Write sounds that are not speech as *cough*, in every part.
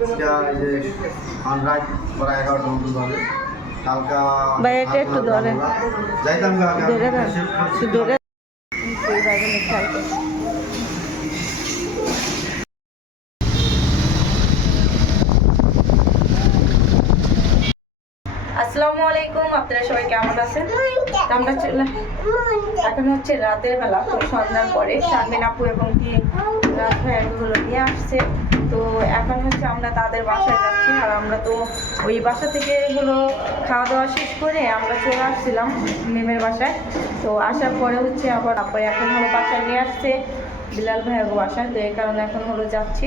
যে প্রায় এগারোটা মতো ধরে। কালকা একটু। যাইতাম ধরে আসসালামু আলাইকুম আপনারা সবাই কেমন আছেন? আমরা চলে এখন হচ্ছে রাতের বেলা তো সন্ধ্যার পরে শারমিন আপু এবং কি রাত ভাইয়াগুলো নিয়ে আসছে। তো এখন হচ্ছে আমরা তাদের বাসায় যাচ্ছি। আর আমরা তো ওই বাসা থেকে হলো খাওয়া দাওয়া শেষ করে আমরা চলে আসছিলাম মেমের বাসায়। তো আসার পরে হচ্ছে আবার আপা এখন হলো বাসায় নিয়ে আসছে বিলাল ভাইয়ের বাসায়। তো এই কারণে এখন হলো যাচ্ছি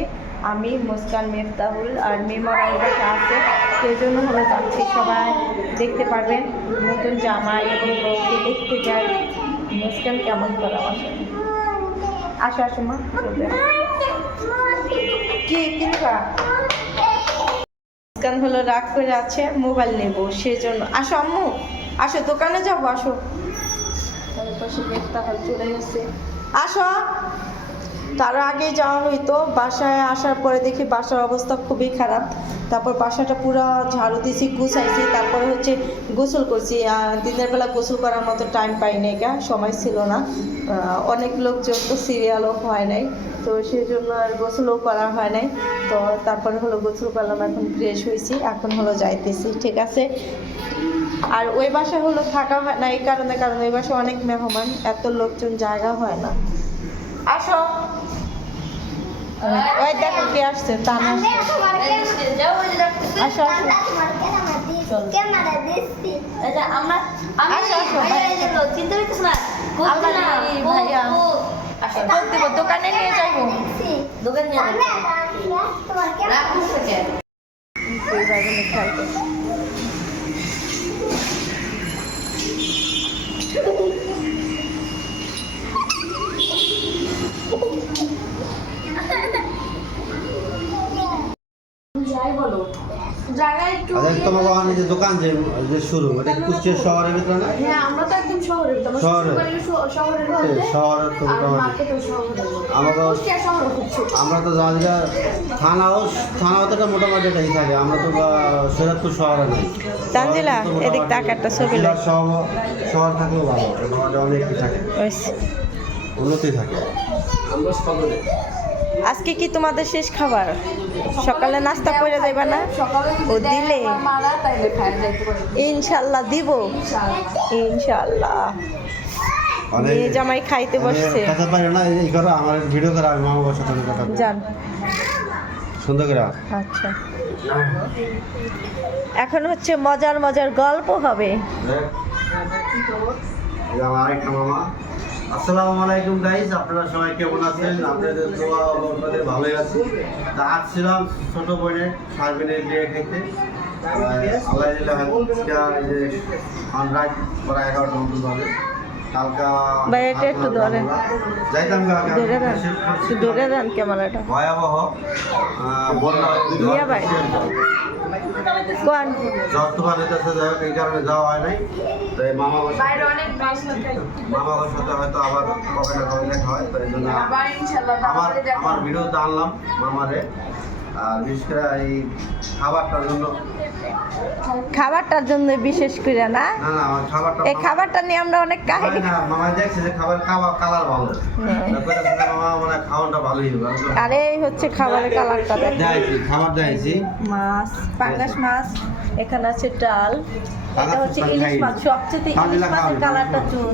আমি, মুস্কান মেফতাহুল আর মেমার বাসা আছে। সেই জন্য হলো যাচ্ছি সবাই। দেখতে পারবেন নতুন জামা এবং বউকে দেখতে যাই মুস্কান কেমন করা বাসা আসো আসো মা কি কিনবা। মুস্কান হলো রাগ করে আছে মোবাইল নেব সেজন্য। আসো আম্মু আসো দোকানে যাব আসো। চলে গেছে। আসো। তার আগে যাওয়া হইতো। বাসায় আসার পরে দেখি বাসার অবস্থা খুবই খারাপ। তারপর বাসাটা পুরো ঝাড়ু দিছি, গুছাইছি। তারপরে হচ্ছে গোসল করছি। দিনের বেলা গোসল করার মতো টাইম পাইনি গা, সময় ছিল না। অনেক লোকজন তো সিরিয়ালও হয় নাই। তো সেই জন্য আর গোসলও করা হয় নাই। তো তারপরে হলো গোসল করলাম, এখন ফ্রেশ হয়েছি এখন হলো যাইতেছি, ঠিক আছে? আর ওই বাসা হলো থাকা হয় না, এই কারণে, কারণ ওই বাসা অনেক মেহমান, এত লোকজন জায়গা হয় না। আসো। ওই দেখো কে আসছে তা না আসো আসো। ভাইয়া। কোক দিব দোকানে নিয়ে যাইবো। এই জায়গা একটু আচ্ছা তোমাকে ওখানে যে দোকান যে যে শুরু এটা কুষ্টিয়া শহরের ভিতরে না? হ্যাঁ আমরা তো একদম শহরের ভিতরে। আমার শহরে? শহরের এই শহরের তো আর মোটামুটি। আমরা তো জানি যে থানাও থানাও তো মোটামুটি এটাই থাকে আমরা তো বা শরীয়তপুর শহরে নেই তানজিলা, এদিক তাক একটা ছবি শহর শহর থাকলেও ভালো অনেক থাকে। উন্নতি থাকে। আজকে কি তোমাদের শেষ খাবার? সকালে নাস্তা করে যাইবা না? ও দিলে? ইনশাল্লাহ দিব। ইনশাল্লাহ মেয়ে জামাই খাইতে বসছে। খেতে পারি না এই করো আমার ভিডিও করে আমি মামা সাথে কথা। যান। সুন্দর করে। আচ্ছা। এখন হচ্ছে মজার মজার গল্প হবে। আমার আরেকটা মামা। আসসালামু আলাইকুম গাইস আপনারা সবাই কেমন আছেন? আপনাদের দোয়া ভালোই আছি। তা আসছিলাম ছোট বোনের সার্বিনের বিয়ে খেতে। আল্লাহ রাত প্রায় এগারোটা ক্যামেরাটা। ভয়াবহ বন্যা। কোন জ্বর তুফান হইতেছে যাই হোক এই কারণে যাওয়া হয় নাই তো এই মামা বাসা বাইরে অনেক বেশি খাই। মামা সাথে হয়তো আবার কবে না কবে দেখা হয় তো এই জন্য আবার আমার। ভিডিওতে আনলাম মামারে আর বিশেষ করে এই খাবারটার জন্য খাবারটার জন্য বিশেষ করে না? এই খাবারটা নিয়ে আমরা অনেক কাহিনী মামা দেখছে যে খাবার খাবার কালার ভালো। হ্যাঁ। মামা মানে খাওয়াটা ভালোই আরে এই হচ্ছে খাবারের কালারটা দেখাইছি খাবার দেখাইছি। মাছ পাঙ্গাস মাছ এখানে আছে ডাল এটা হচ্ছে ইলিশ মাছ। সবচেয়ে ইলিশ মাছের কালারটা চুন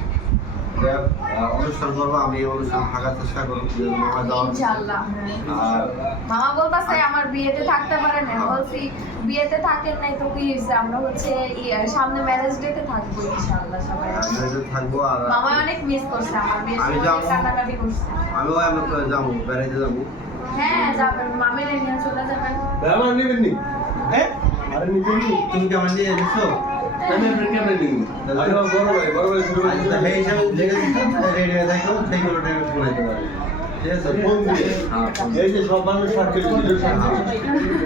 অনুষ্ঠান করব আমি অনুষ্ঠান থাকার চেষ্টা করব মামা হ্যাঁ। আর মামা বলতেছে আমার বিয়েতে থাকতে পারে না বলছি বিয়েতে থাকেন নাই তো কি হয়েছে? আমরা হচ্ছে সামনে ম্যারেজ ডেতে থাকব ইনশাআল্লাহ সবাই। আমি থাকব আর মামা অনেক মিস করছে আমার বিয়ের আমি সময় যাব। কান্নাকাটি করছে। আমিও করে যাব বেড়াইতে যাব। হ্যাঁ যাবেন মামির নিয়ে চলে যাবেন। আমার নিবেন নি। হ্যাঁ? আরে নিবেন নি। তুমি কি আমার নিয়ে এসেছ? আমি আমি আচ্ছা, হয়ে হ্যাঁ, ভিডিও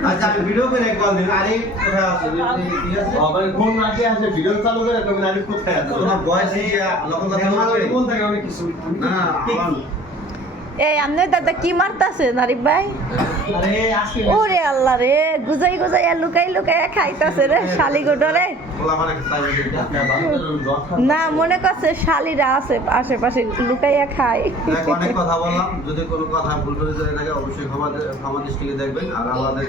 আচ্ছা আমি ভিডিও করে কল দিন আরে কোথায় আছো? ফোন রাখে আছে। ভিডিও চালু করে আরে কোথায় আছে? তোমার বয়স কোন থেকে অনেক কিছু। না এই আপনার দাদা কি মারতাছে নারিফ ভাই? ওরে আল্লাহ রে গুজাই গুজাই লুকাই লুকাই খাইতাছে রে শালি মানে এটা না মনে করছে শালিরা আছে আশেপাশে লুকাইয়া খায়। অনেক কথা বললাম যদি কোনো কথা ভুল করে যায় থাকে অবশ্যই ক্ষমা ক্ষমা দৃষ্টিকে দেখবেন আর আমাদের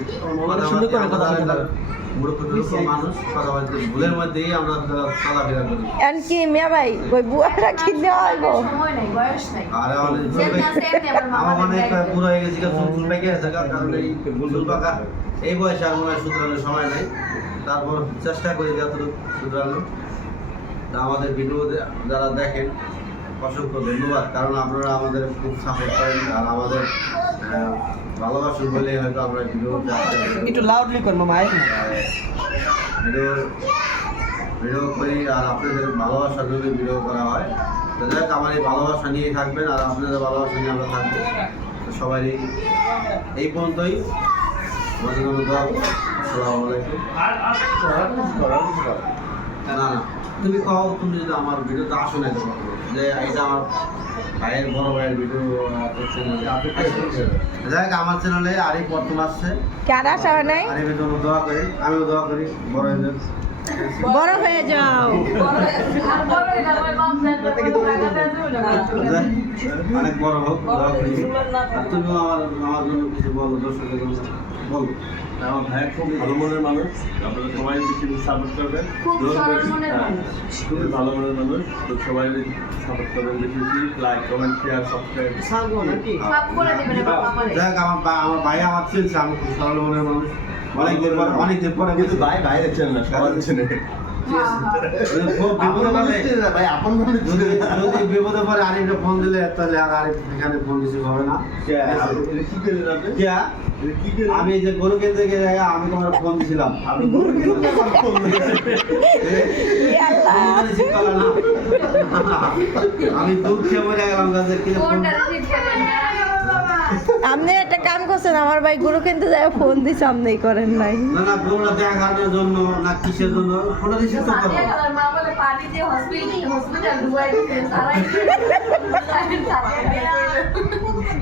মিয়া ভাই ওই বুয়াটা কিনে হইব? সময় নাই বয়স নাই। আর আমাদের যেমনি আছে এমনি আমার মামাদের আমার অনেক পুরো হয়ে গেছে চুল চুল পেকে গেছে কারণ এই চুল পাকা এই বয়সে আর মনে হয় শুধরানোর সময় নাই। তারপর চেষ্টা করি যতটুকু তা আমাদের ভিডিও যারা দেখেন অসংখ্য ধন্যবাদ। কারণ আপনারা আমাদের খুব সাপোর্ট করেন আর আমাদের আহ, ভালোবাসেন বলে হয়তো আমরা ভিডিও একটু লাউডলি কর মামা ভিডিও ভিডিও করি আর আপনাদের ভালোবাসার জন্য ভিডিও করা হয়। তো আমার এই ভালোবাসা নিয়েই থাকবেন আর আপনাদের ভালোবাসা নিয়ে আমরা থাকব তো সবারই এই পর্যন্তই আমাদের দোয়া আসসালামু আলাইকুম না না তুমি কও তুমি যদি আমার ভিডিওতে আসো না যে এটা আমার ভাইয়ের বড় ভাইয়ের ভিডিও যাই আমার চ্যানেলে আরই প্রথম আসছে কার আসা হয় নাই আরিফের জন্য দোয়া করি আমিও দোয়া করি বড় হয়ে। বড় হয়ে যাও অনেক বড় হোক তুমিও আমার আমার জন্য কিছু বলো দর্শকের জন্য বলো। আমার ভাই খুব ভালো মনের মানুষ। আপনারা সবাই বেশি সাপোর্ট করবেন। খুব সরল মনের হ্যাঁ, মানুষ। খুবই ভালো মনের মানুষ। তো সবাই সাপোর্ট করবেন বেশি বেশি লাইক কমেন্ট শেয়ার সাবস্ক্রাইব হোক, আমার আমার ভাই আমার আমি খুব সরল মনের মানুষ। অনেকদিন পরে অনেকদিন পরে কিন্তু ভাই বাইরে চেন না সবার চেনে ভাই আপন যদি বিপদে পরে আরিফকে ফোন দিলে তাহলে আর আরিফ এখানে ফোন রিসিভ হবে না কি আমি যে গরু কিনতে গিয়ে আমি তোমার ফোন দিছিলাম গরু কিনতে ফোন। আমি দুঃখে মরে গেলাম ফোন ফোনটা রিসিভ করবেন না। আপনি একটা কাম করছেন আমার ভাই গুরু কিনতে যায় ফোন দিছে আপনি করেন নাই। না না গরুটা দেখানোর জন্য না কিসের জন্য? ফোনটা রিসিভ তো করো মা বলে পানি দিয়ে হসপিটাল হসপিটাল ডুবাই দিতে।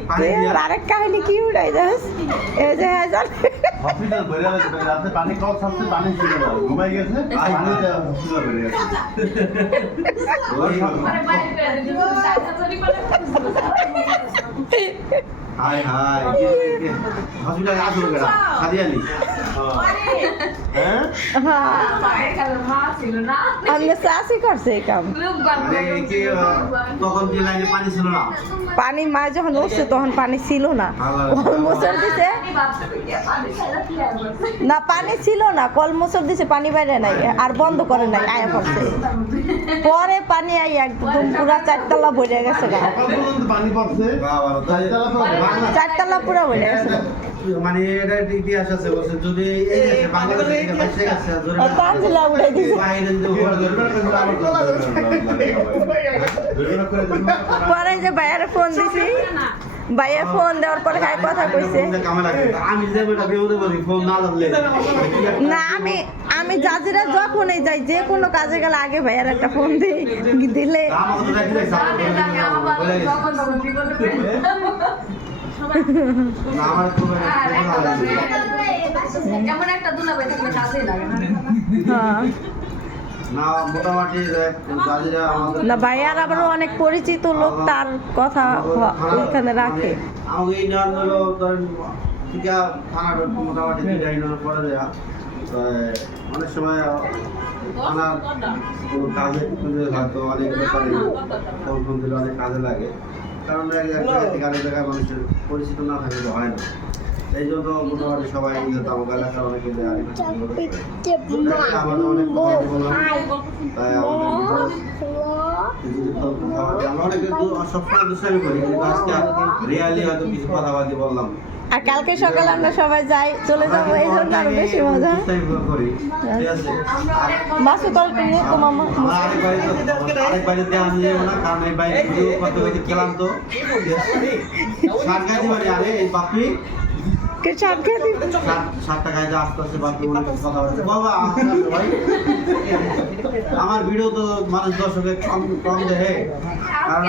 পানি এর আরেক কাহিনী কি উড়াই যাস এই যে হ্যাঁ হসপিটাল ভরে গেছে রাতে পানি খাওয়া থাকতে পানি ছিল না। ঘুমাই গেছে পানিতে হসপিটাল ভরে গেছে। *laughs* High high. হসপিটালে আসলো কেডা সাদিয়ালি হ্যাঁ হ্যাঁ? করছে পানি ছিল না? পানি মা যখন উঠছে তখন পানি ছিল না। কল মোচর দিছে। না পানি ছিল না কল মোচর দিছে পানি বাইরে নাই আর বন্ধ করে নাই আয়া পড়ছে। পরে পানি আই একদম পুরা চারতলা ভরে গেছে চারতলা পুরা ভরে গেছে। মানে এটা ইতিহাস আছে বলছে যদি এই দেশে বাংলাদেশে থেকে বেঁচে গেছে জোরে তানজিলা উড়াই দিছে বাইরে দিয়ে ঘোরা ধরবে পরে যে ভাইয়ারে ফোন দিছি ভাইয়া ফোন দেওয়ার পরে খাই কথা কইছে। না। আমি আমি জাজিরা যখনই যাই যে কোনো কাজে গেলে আগে ভাইয়ার একটা ফোন দিই দিলে। এমন একটা দুলাভাই থাকলে কাজে লাগে না ভাইয়ার আবার অনেক পরিচিত লোক তার কথা ওইখানে রাখে। আমাকে এই নেওয়ার হলো ধরেন টিকা মোটামুটি দুইটা পরে অনেক সময় থানা কাজে খুঁজে অনেক ব্যাপারে অনেক কাজে লাগে। কারণ এক জায়গা মানুষের পরিচিত না থাকলে হয় না। এই জন্য মোটামুটি সবাই তাবক এলাকার অনেকে আমাদের অনেক তাই আমাদের আমরা অনেকে সবসময় দুষ্টামি করি, কিন্তু আজকে রিয়ালি হয়তো কিছু কথাবার্তি বললাম আর কালকে সকালে আমরা সবাই যাই চলে যাব এই জন্য আরও বেশি মজা। দুষ্টামি করি ঠিক আছে? আর- মাসু তলটা নিয়ে তো মামা। আমার আরেক বাড়িতে আরেক বাড়িতে আমি যাব না কারণ এই বাড়িতে ভিডিও মানে তো মানুষ দর্শকের কম কম দেখে। কারণ